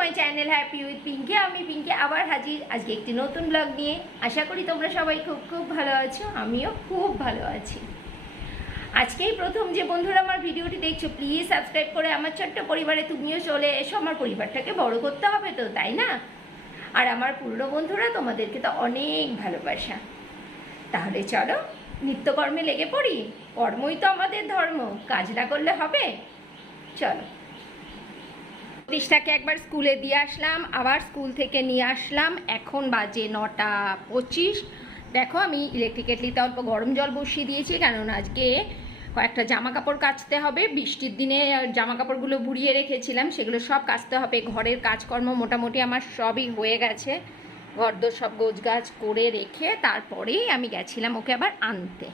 My channel happy with Pinky. আমি পিঙ্কি আবার হাজির আজকে একটি নতুন ব্লগ নিয়ে। আশা করি তোমরা সবাই খুব খুব ভালো আছো, আমিও খুব ভালো আছি। আজকেই প্রথম যে বন্ধুরা আমার ভিডিওটি দেখছো, প্লিজ সাবস্ক্রাইব করে আমার ছোট্ট পরিবারে তুমিও চলে এসো। আমার পরিবারটাকে বড় করতে হবে তো, তাই না? আর আমার পুরনো বন্ধুরা, তোমাদেরকে তো অনেক ভালোবাসা। তাহলে চলো নিত্যকর্মে লেগে পড়ি। কর্মই তো আমাদের ধর্ম, কাজ না করলে হবে? চলো। রিশটাকে একবার স্কুলে দিয়ে আসলাম, আবার স্কুল থেকে নিয়ে আসলাম। এখন বাজে 9:25। দেখো আমি ইলেকট্রিক কেটলিতে অল্প গরম জল বসিয়ে দিয়েছি, কেননা আজকে কয়েকটা জামা কাপড় কাচতে হবে। বৃষ্টির দিনে জামা কাপড়গুলো বুড়িয়ে রেখেছিলাম, সেগুলো সব কাচতে হবে। ঘরের কাজকর্ম মোটামুটি আমার সবই হয়ে গেছে। ঘরদোর সব গোছগাছ করে রেখে তারপরেই আমি গেছিলাম ওকে আবার আনতে।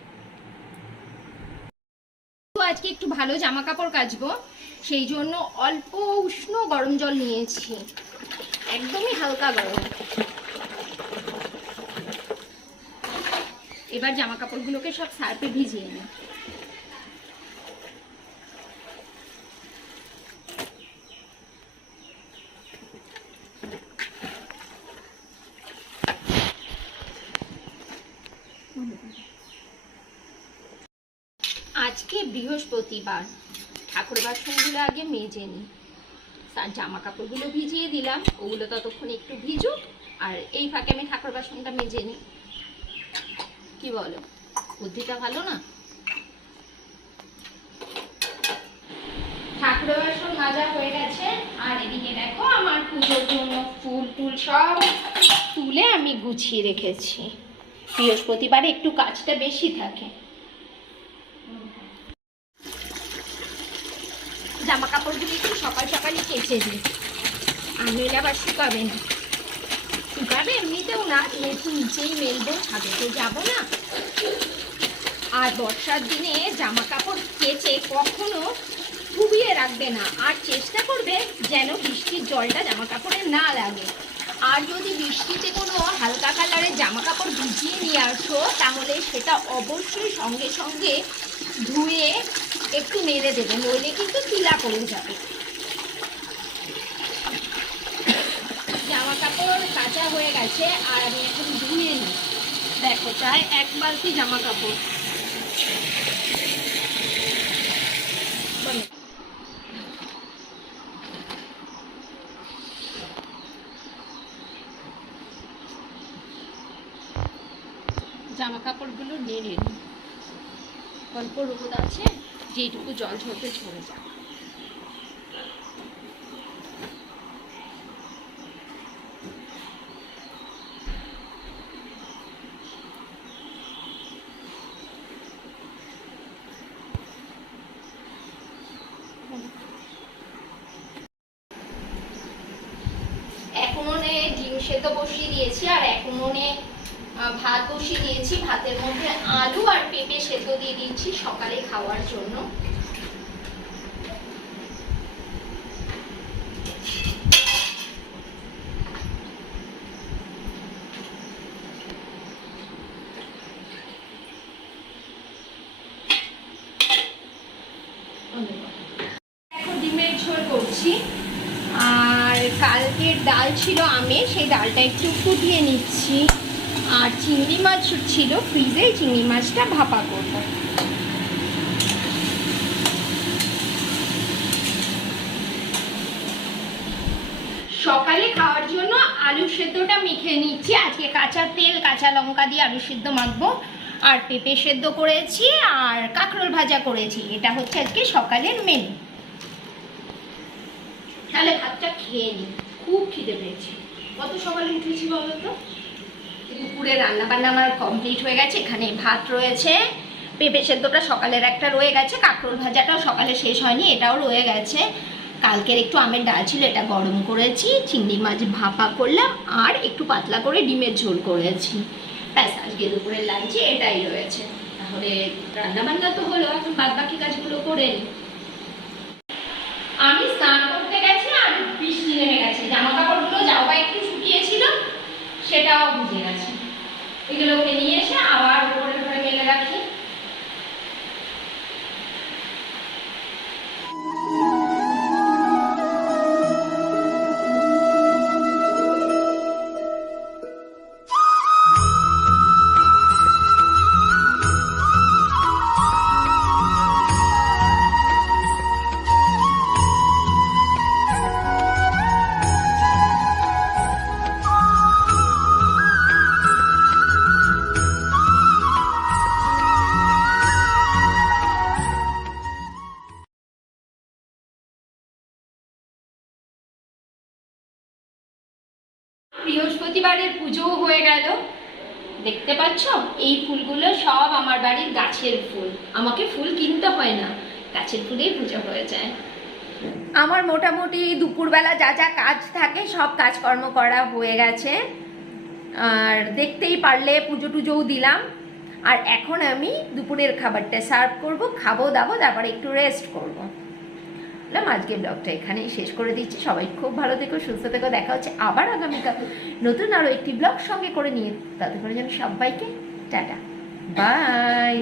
তো আজকে একটু ভালো জামা কাপড় কাচবো, সেই জন্য অল্প উষ্ণ গরম জল নিয়েছি, একদমই হালকা গরম। এবার জামা কাপড়গুলোকে সব সার্ফে ভিজিয়ে নিই। আজকে বৃহস্পতিবার, ঠাকুর বাসনগুলো আগে মেজে নিই। তার জামা কাপড়গুলো ভিজিয়ে দিলাম, ওগুলো ততক্ষণ একটু ভিজুক, আর এই ফাঁকে আমি ঠাকুর বাসনটা মেজে নিই। কি বলো, বুদ্ধিটা ভালো না? ঠাকুর বাসন মাজা হয়ে গেছে, আর এদিকে দেখো আমার পুজোর জন্য ফুল টুল সব তুলে আমি গুছিয়ে রেখেছি। বৃহস্পতিবারে একটু কাজটা বেশি থাকে। জামা কাপড়গুলি একটু সকাল সকালই কেচে দিই, আর মেলে আবার শুকাবে না। শুকাবে এমনিতেও না, একটু নিচেই মেলবো, ছাদেতে যাবো না। আর বর্ষার দিনে জামা কাপড় কেচে কখনো ডুবিয়ে রাখবে না, আর চেষ্টা করবে যেন বৃষ্টির জলটা জামা কাপড়ে না লাগে। আর যদি বৃষ্টিতে কোনো হালকা কালারের জামা কাপড় ভিজিয়ে নিয়ে আসো, তাহলে সেটা অবশ্যই সঙ্গে সঙ্গে ধুয়ে একটু মেলে দেবে, নইলে কিন্তু তিলা পড়ে যাবে। জামা কাপড় কাচা হয়ে গেছে, আর আমি এখন ধুয়ে নিই। দেখো প্রায় 1 বালতি জামা কাপড়। জামা কাপড়গুলো নেড়ে নিই। অল্প রোদ আছে, যেটুকু জল ঝরতে ঝরে যাবে। এখন উনুনে ডিম সেদ্ধ বসিয়ে দিয়েছি, আর এখন উনুনে ভাত বসিয়ে দিয়েছি। ভাতের মধ্যে আলু আর পেঁপে সেদ্ধ দিয়ে দিচ্ছি সকালে খাওয়ার জন্য। এখন ডিমের ঝোল করছি, আর কালকের ডাল ছিল আমের, সেই ডালটা একটু ফুটিয়ে নিচ্ছি। আর চিংড়ি মাছ ছিল ফ্রিজে, চিংড়ি মাছটা ভাপা করব। সকালে খাওয়ার জন্য আলু সেদ্ধটা মেখে নিচ্ছি। আজকে কাঁচা তেল কাঁচা লঙ্কা দিয়ে আলু সেদ্ধ মাখবো। আর পেঁপে সেদ্ধ করেছি, আর কাঁকরোল ভাজা করেছি। এটা হচ্ছে আজকে সকালের মেনু। তাহলে ভাতটা খেয়ে নিই, খুব খিদে পেয়েছে। কত সকালে উঠেছি বলো তো? দুপুরে রান্না বান্না আমার কমপ্লিট হয়ে গেছে। এখানে ভাত রয়েছে, পেঁপে সেদ্ধটা সকালের একটা রয়ে গেছে, কাঁকরোল ভাজাটাও সকালে শেষ হয়নি, এটাও রয়ে গেছে। কালকের একটু আমের ডাল ছিল, এটা গরম করেছি। চিংড়ি মাছ ভাপা করলাম, আর একটু পাতলা করে ডিমের ঝোল করেছি। ব্যাস, আজকে দুপুরের লাঞ্চে এটাই রয়েছে। তাহলে রান্না বান্না তো হলো, এখন বাদ বাকি কাজগুলো করে নিই। আমি স্নান করতে গেছি, আর বৃষ্টি নেমে গেছে। জামা কাপড়গুলো যাও বা একটু শুকিয়েছিল, সেটাও ভিজে গেছে। এগুলোকে নিয়ে এসে আবার উপরে ঘরে মেলে রাখি। বৃহস্পতিবারের পুজোও হয়ে গেল। দেখতে পাচ্ছ এই ফুলগুলো সব আমার বাড়ির গাছের ফুল, আমাকে ফুল কিনতে হয় না, গাছের ফুলেই পুজো হয়ে যায়। আমার মোটামুটি দুপুরবেলা যা যা কাজ থাকে সব কাজকর্ম করা হয়ে গেছে, আর দেখতেই পারলে পুজো টুজোও দিলাম। আর এখন আমি দুপুরের খাবারটা সার্ভ করব, খাবো দাবো, তারপরে একটু রেস্ট করবো। আজকে ব্লগটা এখানেই শেষ করে দিচ্ছি। সবাই খুব ভালো থেকো, সুস্থ থেকো। দেখা হচ্ছে আবার আগামীকাল নতুন আরো একটি ব্লগ সঙ্গে করে নিয়ে। তাতে করে যেন সবাইকে টাটা, বাই।